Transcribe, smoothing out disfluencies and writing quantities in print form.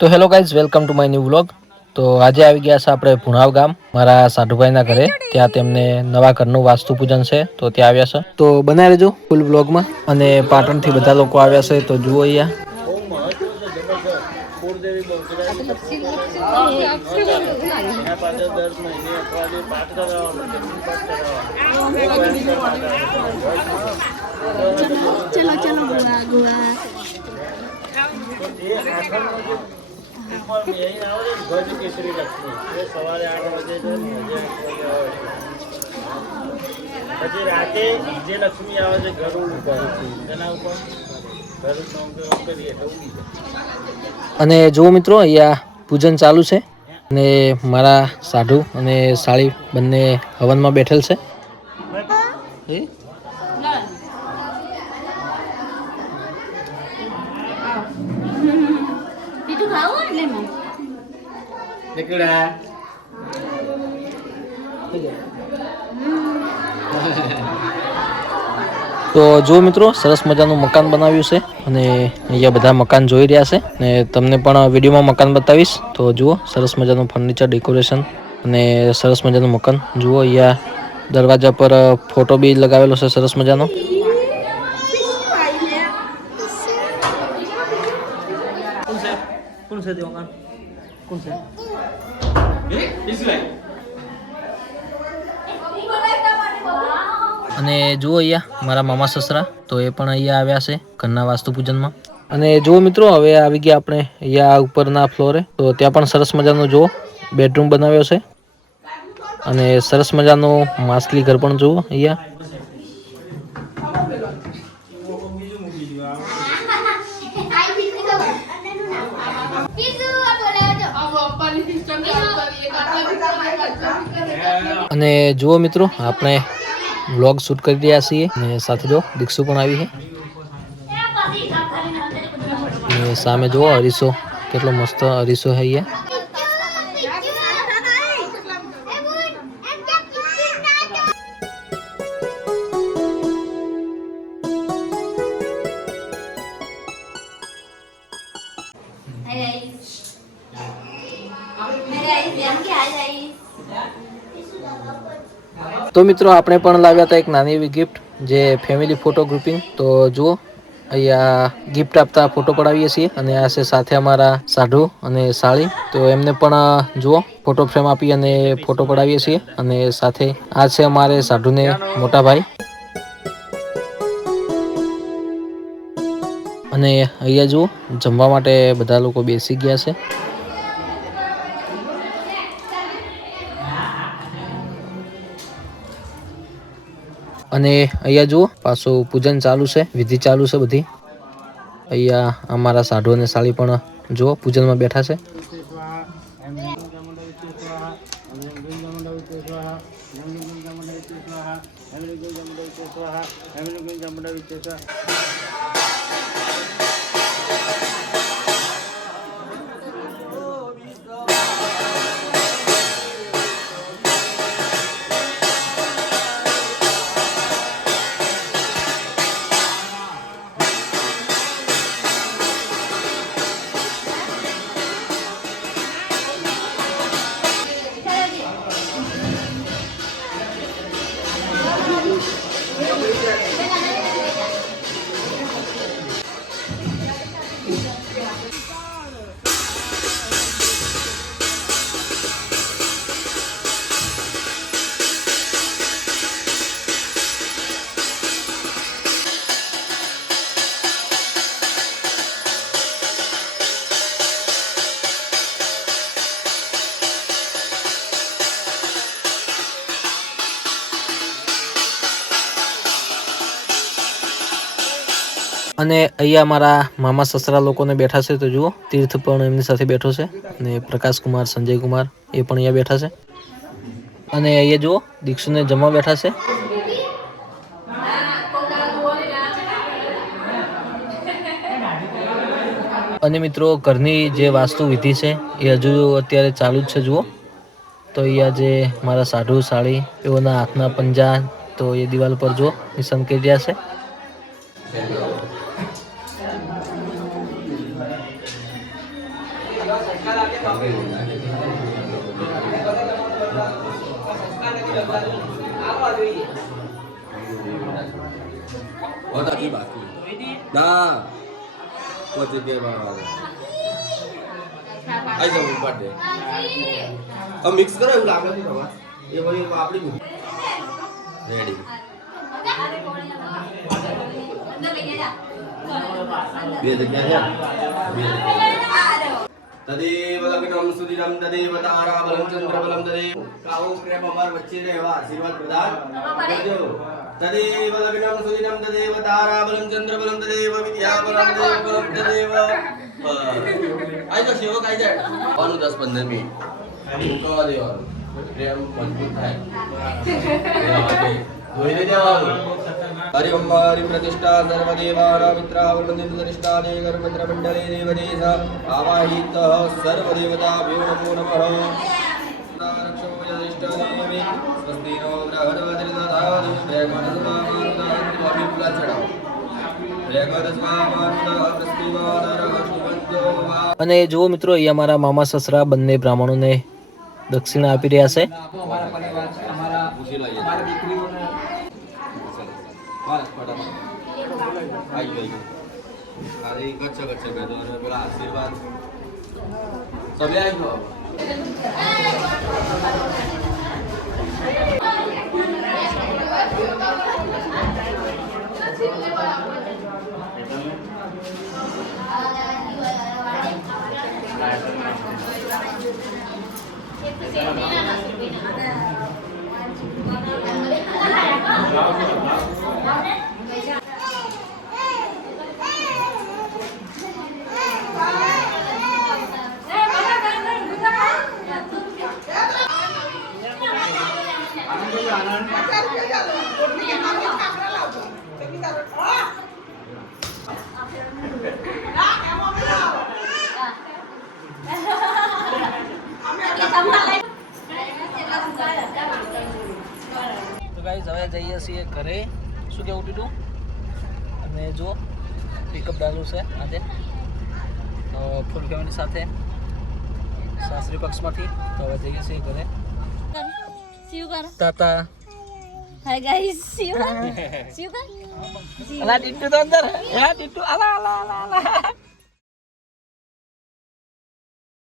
તો hello guys, welcome to my new vlog. તો આજે આવી ગયા છે આપણે ભુણાવ ગામ મારા સાઢુભાઈના ઘરે. ત્યાં તેમને નવા ઘરનું વાસ્તુ પૂજન છે, તો ત્યાં આવ્યા છે. તો બનાવી લેજો ફૂલ વ્લોગમાં. અને પાટણથી બધા લોકો આવ્યા છે, તો જુઓ અહીંયા. બહુ મહત્વ છે, જબરજસ્ત. કુળદેવી એના પાછળ દર મહિને અઠવાડિયે પાઠ કરાવવાનો, પાઠ કરાવવાનો. ભજ કેસરી લક્ષ્મી એ સવારે 8 વાગે પછી રાતે જે લક્ષ્મી આવે છે ઘર ઉપર એના ઉપર અને જુઓ મિત્રો, અહીંયા પૂજન ચાલુ છે અને મારા સાઢુ અને સાળી બંને હવનમાં બેઠેલ છે. તો જો મિત્રો, સરસ મજાનું મકાન બનાવ્યું છે અને અહીંયા બધા મકાન જોઈ રહ્યા છે ને તમને પણ વિડીયોમાં મકાન બતાવીશ. તો જુઓ, સરસ મજાનું ફર્નિચર ડેકોરેશન અને સરસ મજાનું મકાન. જુઓ, અહીંયા દરવાજા પર ફોટો બી લગાવેલો છે સરસ મજાનો. અને જુઓ, અહીંયા મારા મામા સસરા તો એ પણ અહીંયા આવ્યા છે ઘરના વાસ્તુ પૂજનમાં. અને જુઓ મિત્રો, હવે આવી ગયા આપણે અહીંયા ઉપરના ફ્લોરે. તો ત્યાં પણ સરસ મજાનો જુઓ બેડરૂમ બનાવ્યો છે અને સરસ મજાનું માછલી ઘર પણ જુઓ અહીંયા. અને જુઓ મિત્રો, આપણે વ્લોગ શૂટ કરી રહ્યા છીએ અને સાથે જો દીક્ષુ પણ આવી છે. અને સામે જુઓ અરીસો, કેટલો મસ્ત અરીસો છે અહીંયા. તો મિત્રો, આપણે પણ લાવ્યા હતા એક નાની એવી ગિફ્ટ, જે ફેમિલી ફોટો ગ્રુપિંગ. તો જુઓ, અહીંયા ગિફ્ટ આપતા ફોટો પડાવીએ છીએ અને આ છે સાથે અમારા સાઢુ અને સાળી. તો એમને પણ જુઓ ફોટો ફ્રેમ આપી અને ફોટો પડાવીએ છીએ. અને સાથે આ છે અમારે સાઢુને મોટા ભાઈ. અને અહીંયા જુઓ, જમવા માટે બધા લોકો બેસી ગયા છે. અને અહીંયા જુઓ, પાછું પૂજન ચાલુ છે, વિધિ ચાલુ છે બધી. અહીંયા અમારા સાઢુ અને સાળી પણ જુઓ પૂજનમાં બેઠા છે. અને અહીંયા મારા મામા સસરા લોકોને બેઠા છે. તો જુઓ, તીર્થ પણ એમની સાથે બેઠો છે અને પ્રકાશ કુમાર, સંજય કુમાર એ પણ અહીંયા બેઠા છે. અને અહીંયા જુઓ, દીક્ષુને જમવા બેઠા છે. અને મિત્રો, ઘરની જે વાસ્તુ વિધિ છે એ હજુ અત્યારે ચાલુ જ છે. જુઓ, તો અહીંયા જે મારા સાઢુ સાળી એઓના હાથના પંજા તો એ દિવાલ પર જુઓ નિશાન કરી રહ્યા છે. बहुत अच्छी बात की ना वो जगह आई जाओ ऊपर दे अब मिक्स करो એવું લાગે છે તમારે એ વળી આપડી રેડી બે જગ્યા છે તદેવ લગ્નમ સુદિનમ તદેવ તારાબલમ ચંદ્રબલમ તદેવ કાવો પ્રેમ અમાર વચ્ચે રહેવા આશીર્વાદ પ્રદાન કરજો તદેવ લગ્નમ સુદિનમ તદેવ તારાબલમ ચંદ્રબલમ તદેવ વિદ્યાબલમ દેવબલમ તદેવ આઈ જા સેવક આઈ જાય આનું 10-15 મિનિટ ઉકળવા દેવાનું પ્રેમ મજબૂત થાય ધોઈ દે દેવાનું हरि ओम हरि प्रतिष्ठा सर्वदेवानां मित्रावलंबित प्रतिष्ठा दे कर्मत्र मंडले देवदेश आवाहित सर्वदेवताभ्यो नमो नमः रक्षो यदिष्ट देवी स्वस्ति नो बृहस्पतिर्दधातु ब्रह्मणस्वामानुदात्रिमपि चढ़ाओ અને જુઓ મિત્રો અહીંયા મારા મામા સસરા બંને બ્રાહ્મણોને દક્ષિણા આપી રહ્યા છે. આશીર્વાદ સભે આવી ગયો તો ગાઈસ હવે જઈએ છીએ ઘરે. શું કેવું ટીટુ? અને જો પિકઅપ ડાલું છે આજે ફૂલ ફેમિલી સાથે સાસરી પક્ષમાંથી. તો હવે જઈએ છીએ ઘરે. તાતા હાય ગાઈસ સીયુ સીયુ અલા ટીટુ તો અંદર હે ટીટુ અલા અલા અલા